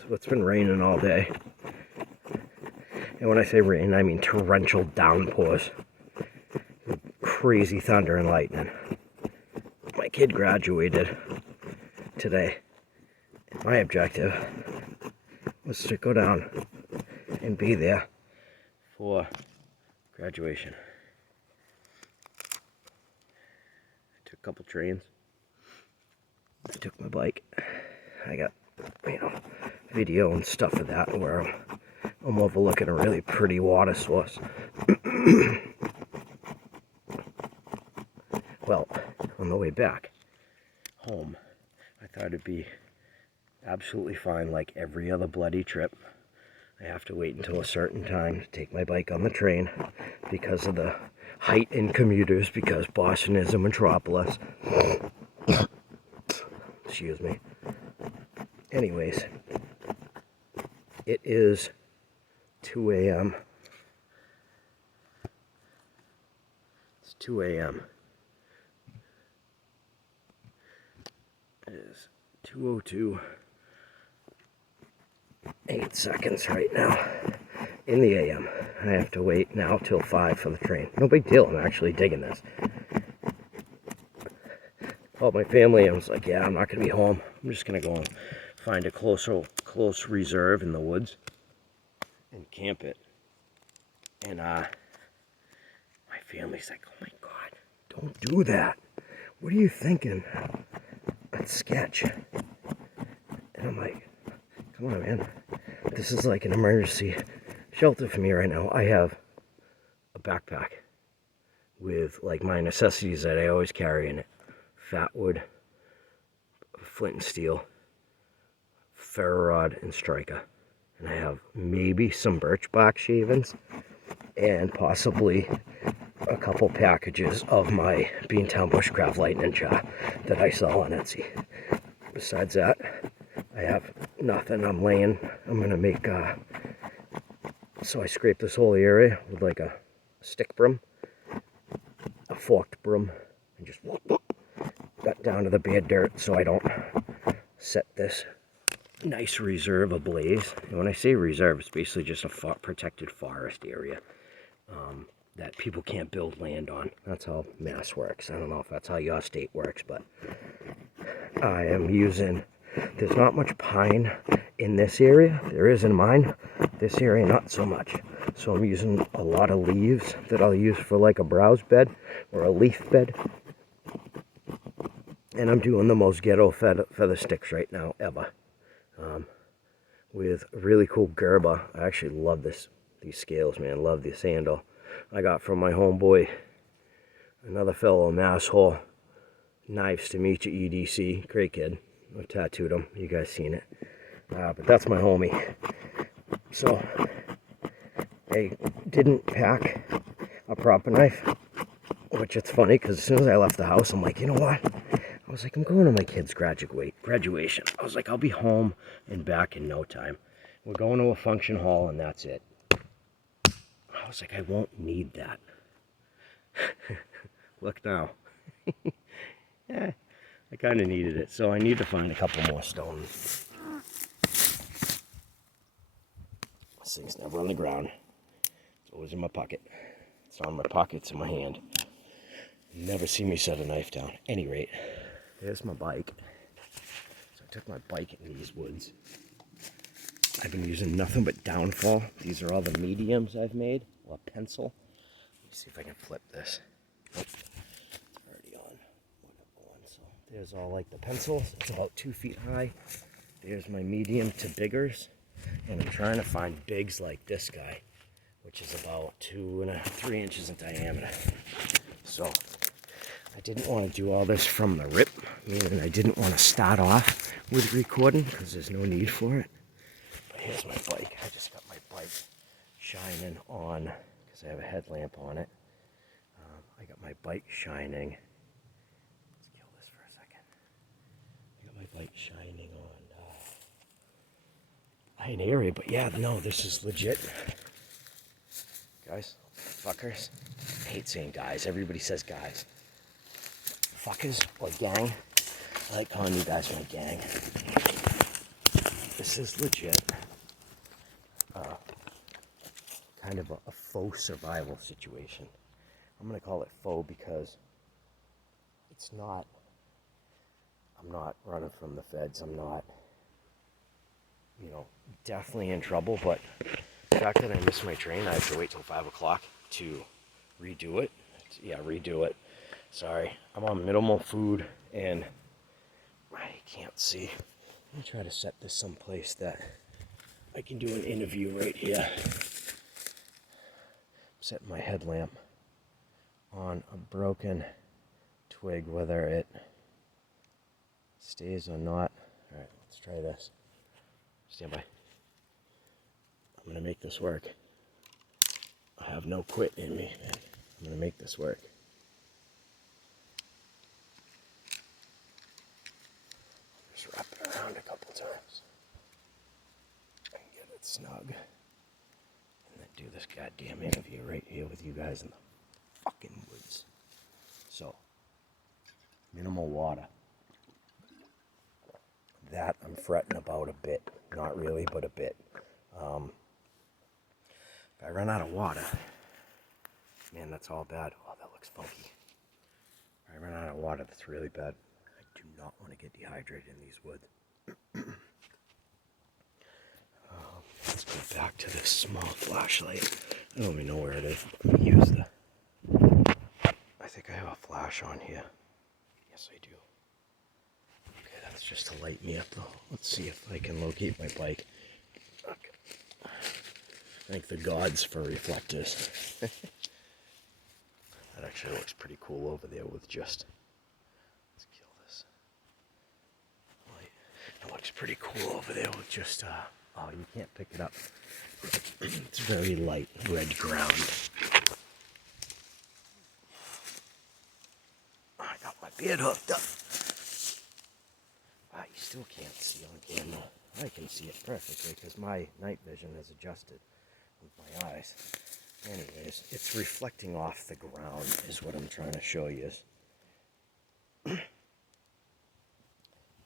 So it's been raining all day. And when I say rain, I mean torrential downpours. Crazy thunder and lightning. My kid graduated today. My objective was to go down and be there for graduation. I took a couple trains. I took my bike. I got, video and stuff of that where I'm overlooking a really pretty water source. Well, on the way back home, I thought it'd be absolutely fine like every other bloody trip. I have to wait until a certain time to take my bike on the train because of the height in commuters, because Boston is a metropolis. Excuse me. Anyways, it is 2 a.m. It's 2 a.m. It is 2:02. 8 seconds right now in the AM. I have to wait now till 5 for the train. No big deal. I'm actually digging this. Called my family and was like, yeah, I'm not going to be home. I'm just going to go and find a close reserve in the woods and camp it. And my family's like, oh my God, don't do that. What are you thinking? That's sketch. And I'm like, come on, man. This is like an emergency shelter for me right now. I have a backpack with like my necessities that I always carry in it. Fat wood, flint and steel, ferro rod, and striker. And I have maybe some birch bark shavings and possibly a couple packages of my Beantown Bushcraft Lightning Jar that I sell on Etsy. Besides that, I have nothing. I'm gonna make, so I scrape this whole area with like a stick broom, a forked broom, and just got down to the bare dirt so I don't set this nice reserve ablaze. And when I say reserve, it's basically just a protected forest area that people can't build land on. That's how Mass works. I don't know if that's how your state works, but I am using, there's not much pine in this area. There is in mine. This area, not so much. So I'm using a lot of leaves that I'll use for like a browse bed or a leaf bed. And I'm doing the most ghetto feather sticks right now ever. With really cool Gerber. I actually love these scales, man. Love the sandal. I got from my homeboy, another fellow masshole. Knives to meet you, EDC. Great kid. I tattooed him. You guys seen it. But that's my homie. So, I didn't pack a proper knife. Which it's funny, because as soon as I left the house, I'm like, you know what? I was like, I'm going to my kid's graduation. I was like, I'll be home and back in no time. We're going to a function hall, and that's it. I was like, I won't need that. Look now. Yeah, I kind of needed it. So I need to find a couple more stones. This thing's never on the ground. It's always in my pocket. It's on my pockets in my hand. You never see me set a knife down. Any rate, there's my bike. So I took my bike in these woods. I've been using nothing but downfall. These are all the mediums I've made. Or pencil. Let me see if I can flip this. Oh, it's already on. So there's all like the pencils. It's about 2 feet high. There's my medium to biggers. And I'm trying to find bigs like this guy, which is about 3 inches in diameter. So I didn't want to do all this from the rip, meaning I didn't want to start off with recording because there's no need for it. But here's my bike. I just got my bike shining on because I have a headlamp on it. I got my bike shining. Let's kill this for a second. I got my bike shining on an area, but yeah, no, this is legit. Guys, fuckers. I hate saying guys. Everybody says guys. Fuckers or gang. I like calling you guys my gang. This this is legit kind of a faux survival situation. I'm going to call it faux because it's not, I'm not running from the feds. I'm not, definitely in trouble, but the fact that I missed my train, I have to wait till 5 o'clock to redo it. Yeah, redo it. Sorry, I'm on minimal food and I can't see. Let me try to set this someplace that I can do an interview right here. I'm setting my headlamp on a broken twig, whether it stays or not. Alright, let's try this. Stand by. I'm gonna make this work. I have no quit in me, man. I'm gonna make this work. Just wrap it around a couple times and get it snug. And then do this goddamn interview right here with you guys in the fucking woods. So, minimal water. That I'm fretting about a bit. Not really, but a bit. If I run out of water, man, that's all bad. Oh, that looks funky. If I run out of water, that's really bad. I do not want to get dehydrated in these woods. Let's go back to this small flashlight. I don't even know where it is. Let me use I think I have a flash on here. Yes, I do. Okay, that's just to light me up though. Let's see if I can locate my bike. Okay. Thank the gods for reflectors. That actually looks pretty cool over there with just... Let's kill this light. It looks pretty cool over there with just... Oh, you can't pick it up. It's very light red ground. I got my beard hooked up. Wow, you still can't see on camera. I can see it perfectly because my night vision is adjusted with my eyes. Anyways, it's reflecting off the ground is what I'm trying to show you.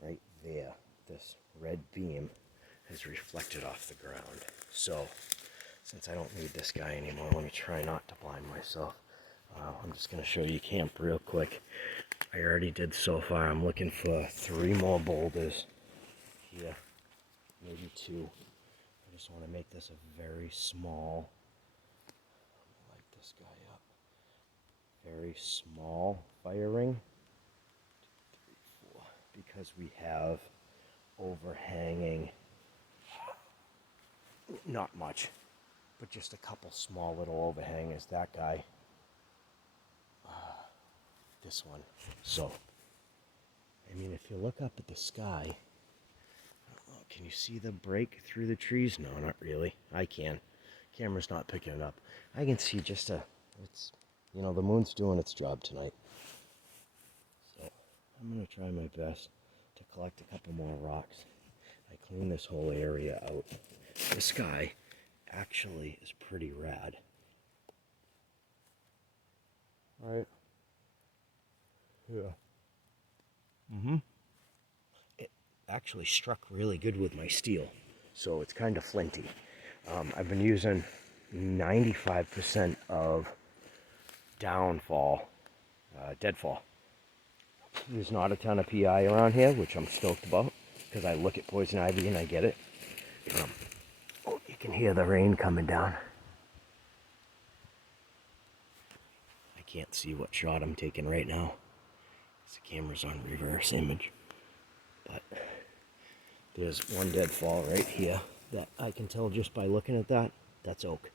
Right there, this red beam is reflected off the ground. So, since I don't need this guy anymore, let me try not to blind myself. I'm just going to show you camp real quick. I already did so far. I'm looking for 3 more boulders here, maybe 2. I just want to make this a very small, light this guy up, very small fire ring. 2, 3, 4, because we have overhanging, not much, but just a couple small little overhangers. That guy, this one. So, I mean, if you look up at the sky, I don't know, can you see the break through the trees? No, not really. I can. Camera's not picking it up. I can see just it's, the moon's doing its job tonight. So, I'm going to try my best to collect a couple more rocks. I clean this whole area out. The sky actually is pretty rad. Right. Yeah. It actually struck really good with my steel, so it's kind of flinty. I've been using 95% of deadfall. There's not a ton of PI around here, which I'm stoked about, because I look at poison ivy and I get it. You can hear the rain coming down. I can't see what shot I'm taking right now. The camera's on reverse image. But there's one deadfall right here that I can tell just by looking at that. That's oak.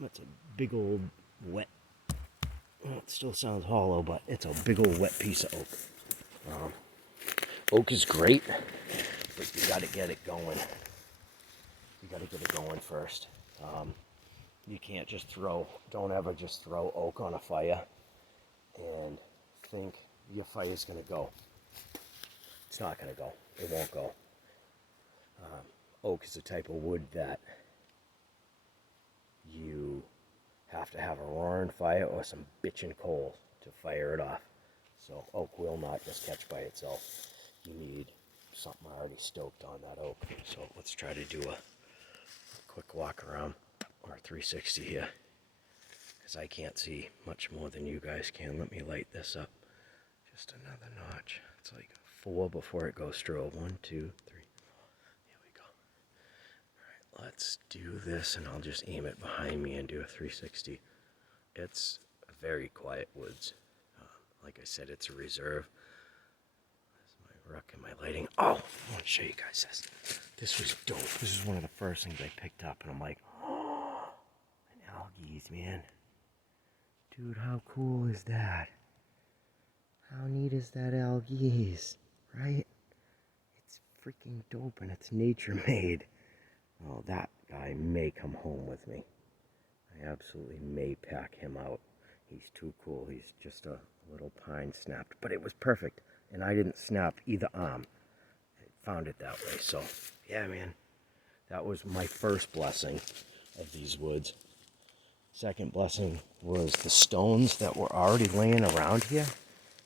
That's a big old wet. Well, it still sounds hollow, but it's a big old wet piece of oak. Oak is great, but you gotta get it going. You gotta get it going first. You can't just don't ever just throw oak on a fire and think your fire's gonna go. It's not gonna go. It won't go. Oak is a type of wood that you have to have a roaring fire or some bitchin' coal to fire it off. So oak will not just catch by itself. You need something already stoked on that oak. So let's try to do a quick walk around our 360 here, because I can't see much more than you guys can. Let me light this up. Just another notch. It's like 4 before it goes strobe. 1, 2, 3. Here we go. All right, let's do this, and I'll just aim it behind me and do a 360. It's a very quiet woods. Like I said, it's a reserve. There's my ruck and my lighting. Oh, I want to show you guys this. This was dope. This is one of the first things I picked up, and I'm like, oh, an algaes, man. Dude, how cool is that? How neat is that algaes, right? It's freaking dope, and it's nature made. Oh, that guy may come home with me. I absolutely may pack him out. He's too cool. He's just a little pine snapped, but it was perfect, and I didn't snap either arm. I found it that way. So yeah, man, that was my first blessing of these woods. Second blessing was the stones that were already laying around here,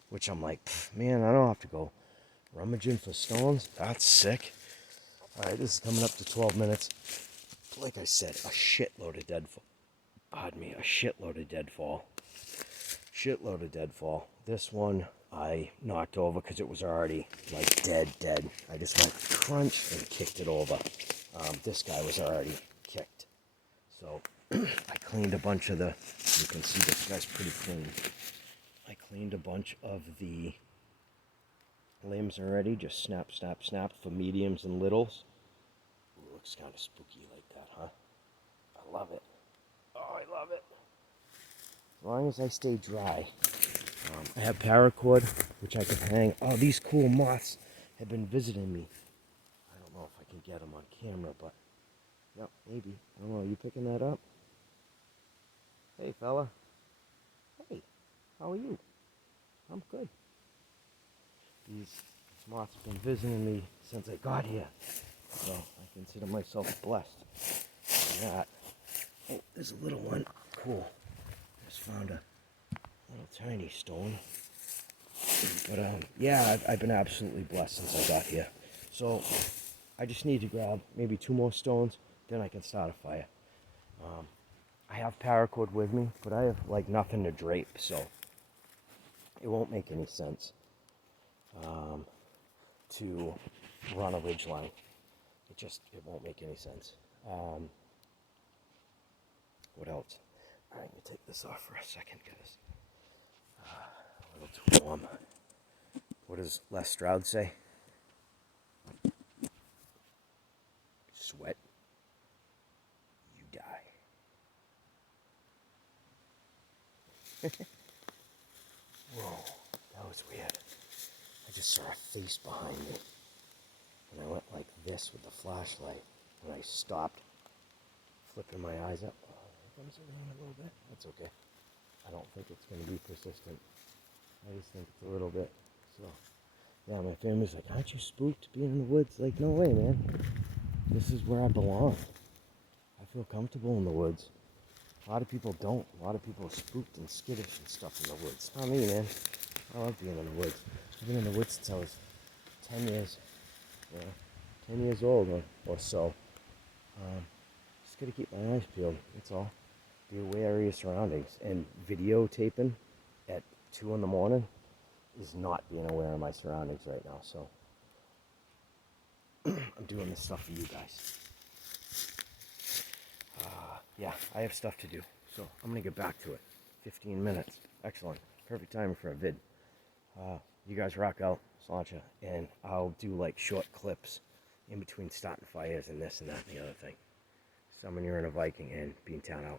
which I'm like, man, I don't have to go rummaging for stones. That's sick. All right, this is coming up to 12 minutes. Like I said, a shitload of deadfall. Pardon me, a shitload of deadfall. Shitload of deadfall. This one I knocked over because it was already like dead. I just went crunch and kicked it over. This guy was already kicked. So I cleaned a bunch of the, you can see this guy's pretty clean. I cleaned a bunch of the limbs already, just snap for mediums and littles. Ooh, looks kind of spooky like that, huh? I love it. Oh, I love it. As long as I stay dry. I have paracord, which I can hang. Oh, these cool moths have been visiting me. I don't know if I can get them on camera, but yep, maybe. I don't know. Are you picking that up? Hey, fella. Hey, how are you? I'm good. These moths have been visiting me since I got here, so I consider myself blessed on that. Oh, there's a little one. Cool. Just found a little tiny stone. But yeah, I've been absolutely blessed since I got here. So I just need to grab maybe 2 more stones, then I can start a fire. I have paracord with me, but I have like nothing to drape, so it won't make any sense to run a ridge line. It won't make any sense. What else? All right, let me take this off for a second, guys. A little too warm. What does Les Stroud say? Sweat, you die. Whoa, that was weird. I just saw a face behind me. And I went like this with the flashlight. And I stopped, flipping my eyes up. Oh, here comes the rain a little bit. That's okay. I don't think it's going to be persistent. I just think it's a little bit. So, yeah, my family's like, aren't you spooked being in the woods? Like, no way, man. This is where I belong. I feel comfortable in the woods. A lot of people don't. A lot of people are spooked and skittish and stuff in the woods. Not me, man. I love being in the woods. I've been in the woods since I was 10 years. Yeah, 10 years old or so. Just gotta keep my eyes peeled. That's all. Be aware of your surroundings. And videotaping at 2 in the morning is not being aware of my surroundings right now. So I'm doing this stuff for you guys. Yeah, I have stuff to do. So I'm gonna get back to it. 15 minutes. Excellent. Perfect timing for a vid. You guys rock out, Slancha, and I'll do like short clips in between starting fires and this and that and the other thing. Summon you're in a Viking and Beantown out.